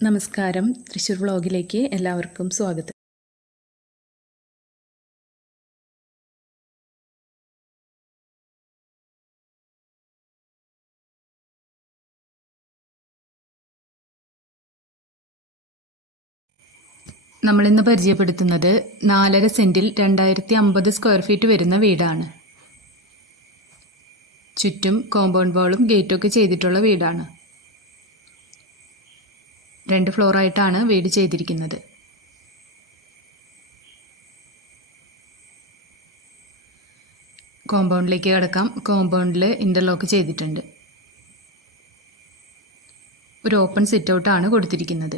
നമസ്കാരം. തൃശ്ശൂർ വ്ളോഗിലേക്ക് എല്ലാവർക്കും സ്വാഗതം. നമ്മളിന്ന് പരിചയപ്പെടുത്തുന്നത് നാലര സെന്റിൽ രണ്ടായിരത്തി അമ്പത് സ്ക്വയർ ഫീറ്റ് വരുന്ന വീടാണ്. ചുറ്റും കോമ്പൗണ്ട് വാളും ഗേറ്റൊക്കെ ചെയ്തിട്ടുള്ള വീടാണ്. രണ്ട് ഫ്ലോറായിട്ടാണ് വീട് ചെയ്തിരിക്കുന്നത്. കോമ്പൗണ്ടിലേക്ക് കിടക്കാം. കോമ്പൗണ്ടിൽ ഇന്റർലോക്ക് ചെയ്തിട്ടുണ്ട്. ഒരു ഓപ്പൺ സിറ്റ് ഔട്ടാണ് കൊടുത്തിരിക്കുന്നത്.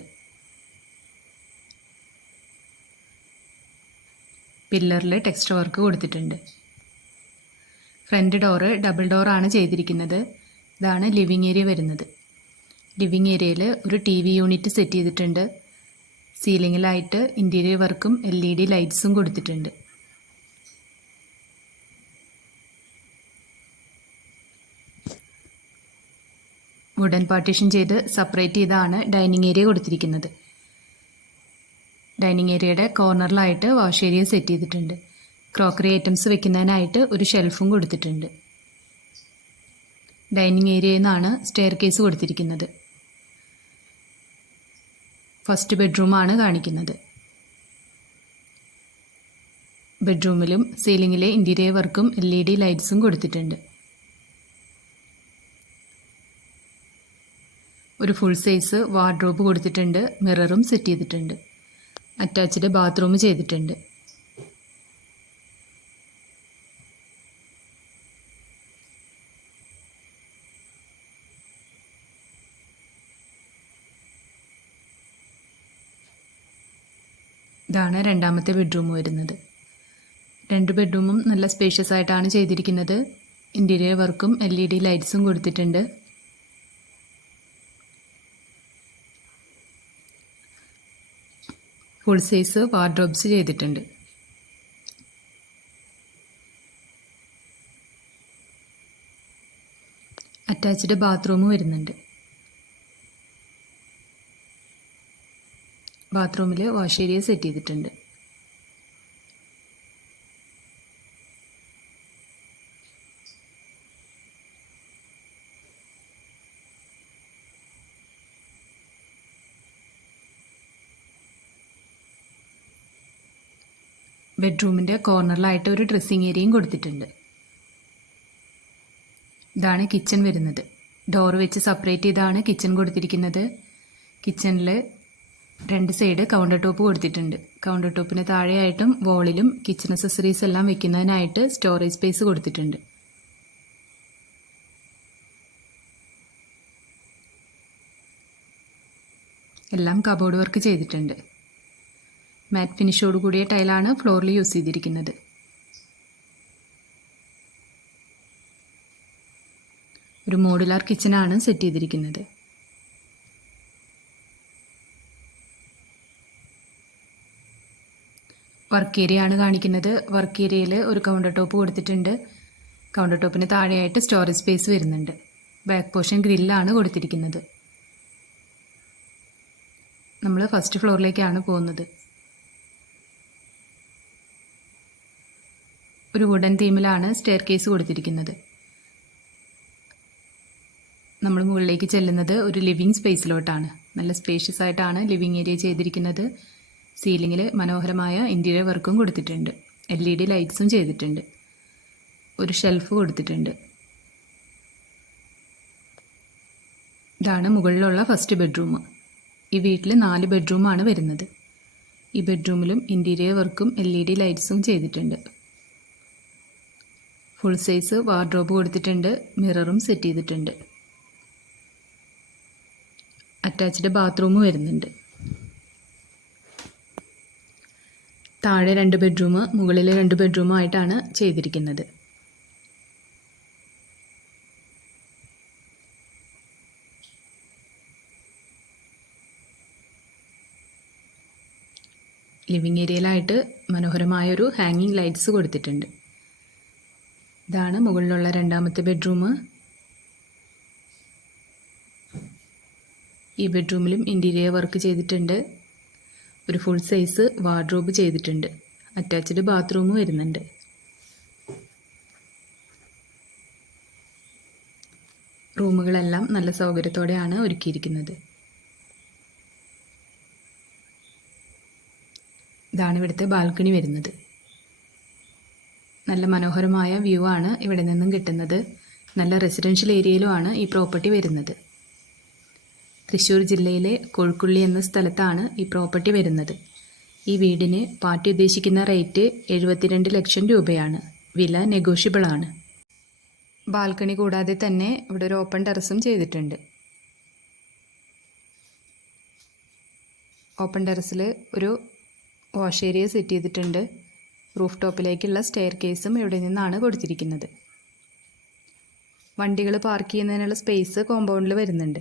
പില്ലറിൽ ടെക്സ്റ്റ് വർക്ക് കൊടുത്തിട്ടുണ്ട്. ഫ്രണ്ട് ഡോറ് ഡബിൾ ഡോറാണ് ചെയ്തിരിക്കുന്നത്. ഇതാണ് ലിവിങ് ഏരിയ വരുന്നത്. ലിവിങ് ഏരിയയിൽ ഒരു ടി വി യൂണിറ്റ് സെറ്റ് ചെയ്തിട്ടുണ്ട്. സീലിങ്ങിലായിട്ട് ഇന്റീരിയർ വർക്കും എൽ ഇ ഡി ലൈറ്റ്സും കൊടുത്തിട്ടുണ്ട്. വുഡൻ പാർട്ടീഷൻ ചെയ്ത് സെപ്പറേറ്റ് ചെയ്താണ് ഡൈനിങ് ഏരിയ കൊടുത്തിരിക്കുന്നത്. ഡൈനിങ് ഏരിയയുടെ കോർണറിലായിട്ട് വാഷ് ഏരിയ സെറ്റ് ചെയ്തിട്ടുണ്ട്. ക്രോക്കറി ഐറ്റംസ് വെക്കുന്നതിനായിട്ട് ഒരു ഷെൽഫും കൊടുത്തിട്ടുണ്ട്. ഡൈനിങ് ഏരിയയിൽ നിന്നാണ് സ്റ്റെയർ കേസ് കൊടുത്തിരിക്കുന്നത്. ഫസ്റ്റ് ബെഡ്റൂമാണ് കാണിക്കുന്നത്. ബെഡ്റൂമിലും സീലിംഗിലെ ഇന്റീരിയർ വർക്കും എൽ ഇ ഡി ലൈറ്റ്സും കൊടുത്തിട്ടുണ്ട്. ഒരു ഫുൾ സൈസ് വാർഡ്രോബ് കൊടുത്തിട്ടുണ്ട് മിററും സെറ്റ് ചെയ്തിട്ടുണ്ട്. അറ്റാച്ച്ഡ് ബാത്റൂം ചെയ്തിട്ടുണ്ട്. ഇതാണ് രണ്ടാമത്തെ ബെഡ്റൂം വരുന്നത്. രണ്ട് ബെഡ്റൂമും നല്ല സ്പേഷ്യസ് ആയിട്ടാണ് ചെയ്തിരിക്കുന്നത്. ഇന്റീരിയർ വർക്കും എൽ ഇ ഡി ലൈറ്റ്സും കൊടുത്തിട്ടുണ്ട്. ഫുൾ സൈസ് വാർഡ്രോബ്സ് ചെയ്തിട്ടുണ്ട്. അറ്റാച്ച്ഡ് ബാത്റൂം വരുന്നുണ്ട്. ബാത്റൂമിൽ വാഷ് ഏരിയ സെറ്റ് ചെയ്തിട്ടുണ്ട്. ബെഡ്റൂമിന്റെ കോർണറിലായിട്ട് ഒരു ഡ്രസ്സിങ് ഏരിയയും കൊടുത്തിട്ടുണ്ട്. ഇതാണ് കിച്ചൺ വരുന്നത്. ഡോർ വെച്ച് സെപ്പറേറ്റ് ചെയ്താണ് കിച്ചൺ കൊടുത്തിരിക്കുന്നത്. കിച്ചണിൽ രണ്ട് സൈഡ് കൗണ്ടർ ടോപ്പ് കൊടുത്തിട്ടുണ്ട്. കൗണ്ടർ ടോപ്പിന് താഴെയായിട്ടും വോളിലും കിച്ചൺ അസസറീസ് എല്ലാം വെക്കുന്നതിനായിട്ട് സ്റ്റോറേജ് സ്പേസ് കൊടുത്തിട്ടുണ്ട്. എല്ലാം കബോർഡ് വർക്ക് ചെയ്തിട്ടുണ്ട്. മാറ്റ് ഫിനിഷോട് കൂടിയ ടൈലാണ് ഫ്ലോറിൽ യൂസ് ചെയ്തിരിക്കുന്നത്. ഒരു മോഡുലാർ കിച്ചനാണ് സെറ്റ് ചെയ്തിരിക്കുന്നത്. വർക്ക് ഏരിയ ആണ് കാണിക്കുന്നത്. വർക്ക് ഏരിയയിൽ ഒരു കൗണ്ടർ ടോപ്പ് കൊടുത്തിട്ടുണ്ട്. കൗണ്ടർ ടോപ്പിന് താഴെയായിട്ട് സ്റ്റോറേജ് സ്പേസ് വരുന്നുണ്ട്. ബാക്ക് പോർഷൻ ഗ്രില്ലാണ് കൊടുത്തിരിക്കുന്നത്. നമ്മൾ ഫസ്റ്റ് ഫ്ലോറിലേക്കാണ് പോകുന്നത്. ഒരു വുഡൻ തീമിലാണ് സ്റ്റെയർ കേസ് കൊടുത്തിരിക്കുന്നത്. നമ്മൾ മുകളിലേക്ക് ചെല്ലുന്നത് ഒരു ലിവിങ് സ്പേസിലോട്ടാണ് നല്ല സ്പേഷ്യസ് ആയിട്ടാണ് ലിവിങ് ഏരിയ ചെയ്തിരിക്കുന്നത്. സീലിങ്ങിൽ മനോഹരമായ ഇന്റീരിയർ വർക്കും കൊടുത്തിട്ടുണ്ട്. എൽ ഇ ഡി ലൈറ്റ്സും ചെയ്തിട്ടുണ്ട്. ഒരു ഷെൽഫ് കൊടുത്തിട്ടുണ്ട്. ഇതാണ് മുകളിലുള്ള ഫസ്റ്റ് ബെഡ്റൂം. ഈ വീട്ടിൽ നാല് ബെഡ്റൂമാണ് വരുന്നത്. ഈ ബെഡ്റൂമിലും ഇന്റീരിയർ വർക്കും എൽ ഇ ഡി ലൈറ്റ്സും ചെയ്തിട്ടുണ്ട്. ഫുൾ സൈസ് വാർഡ്രോബ് കൊടുത്തിട്ടുണ്ട്. മിററും സെറ്റ് ചെയ്തിട്ടുണ്ട്. അറ്റാച്ച്ഡ് ബാത്റൂം വരുന്നുണ്ട്. താഴെ രണ്ട് ബെഡ്റൂം മുകളിൽ രണ്ട് ബെഡ്റൂമായിട്ടാണ് ചെയ്തിരിക്കുന്നത്. ലിവിങ് ഏരിയയിലായിട്ട് മനോഹരമായൊരു ഹാങ്ങിങ് ലൈറ്റ്സ് കൊടുത്തിട്ടുണ്ട്. ഇതാണ് മുകളിലുള്ള രണ്ടാമത്തെ ബെഡ്റൂം ഈ ബെഡ്റൂമിലും ഇന്റീരിയർ വർക്ക് ചെയ്തിട്ടുണ്ട്. ഒരു ഫുൾ സൈസ് വാർഡ്രോബ് ചെയ്തിട്ടുണ്ട്. അറ്റാച്ച്ഡ് ബാത്റൂം വരുന്നുണ്ട്. റൂമുകളെല്ലാം നല്ല സൗകര്യത്തോടെയാണ് ഒരുക്കിയിരിക്കുന്നത്. ഇതാണ് ഇവിടുത്തെ ബാൽക്കണി വരുന്നത്. നല്ല മനോഹരമായ വ്യൂ ആണ് ഇവിടെ നിന്നും കിട്ടുന്നത്. നല്ല റെസിഡൻഷ്യൽ ഏരിയയിലുമാണ് ഈ പ്രോപ്പർട്ടി വരുന്നത്. തൃശ്ശൂർ ജില്ലയിലെ കൊഴുക്കുള്ളി എന്ന സ്ഥലത്താണ് ഈ പ്രോപ്പർട്ടി വരുന്നത്. ഈ വീടിന് പാർട്ടി ഉദ്ദേശിക്കുന്ന റേറ്റ് എഴുപത്തിരണ്ട് ലക്ഷം രൂപയാണ്. വില നെഗോഷ്യബിൾ ആണ്. ബാൽക്കണി കൂടാതെ തന്നെ ഇവിടെ ഒരു ഓപ്പൺ ടെറസും ചെയ്തിട്ടുണ്ട്. ഓപ്പൺ ടെറസിൽ ഒരു വാഷ് ഏരിയ സെറ്റ് ചെയ്തിട്ടുണ്ട്. റൂഫ് ടോപ്പിലേക്കുള്ള സ്റ്റെയർ കേസും ഇവിടെ നിന്നാണ് കൊടുത്തിരിക്കുന്നത്. വണ്ടികൾ പാർക്ക് ചെയ്യുന്നതിനുള്ള സ്പേസ് കോമ്പൗണ്ടിൽ വരുന്നുണ്ട്.